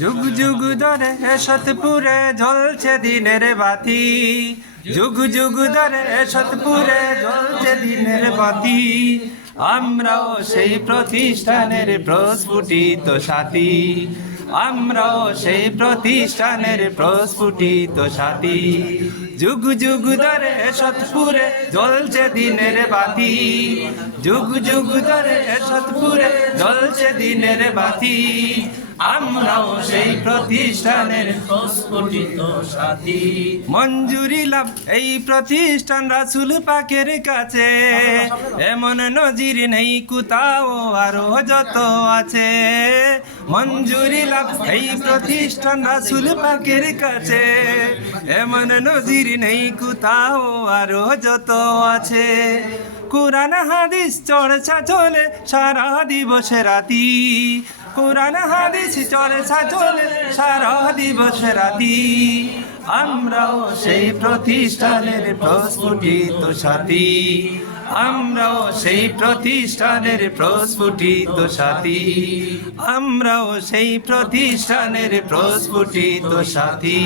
যুগ যুগ ধরে সতপুরে জ্বলছে দিনের বাতি, যুগ যুগ ধরে সতপুরে জ্বলছে দিনের বাতি। আমরাও সেই প্রতিষ্ঠানের প্রস্ফুটিত সাথী, আমরাও সেই প্রতিষ্ঠানের প্রস্ফুটিত সাথী। যুগ যুগ ধরে সতপুরে জ্বলছে দিনের বাতি, যুগ যুগ ধরে সতপুরে জ্বলছে দিনের বাতি। আমরাও সেই প্রতিষ্ঠানের প্রস্ফুটিত সাথী। মঞ্জুরি লাভ এই প্রতিষ্ঠান রাসূল পাকের কাছে, এমন নজির নেই কোথাও আরো যত আছে। মঞ্জুরি লাভ এই প্রতিষ্ঠান রাসূল পাকের কাছে, এমন নজির নেই কোথাও আরো যত আছে। কুরআন হাদিস চর্চা চলে সারা দিবস রাতি, কুরআন হাদিস চর্চা চলে সারা দিবস রাতি। আমরাও সেই প্রতিষ্ঠানের প্রস্ফুটিত সাথী, আমরাও সেই প্রতিষ্ঠানের প্রস্ফুটিত সাথী, আমরাও সেই প্রতিষ্ঠানের প্রস্ফুটিত সাথী।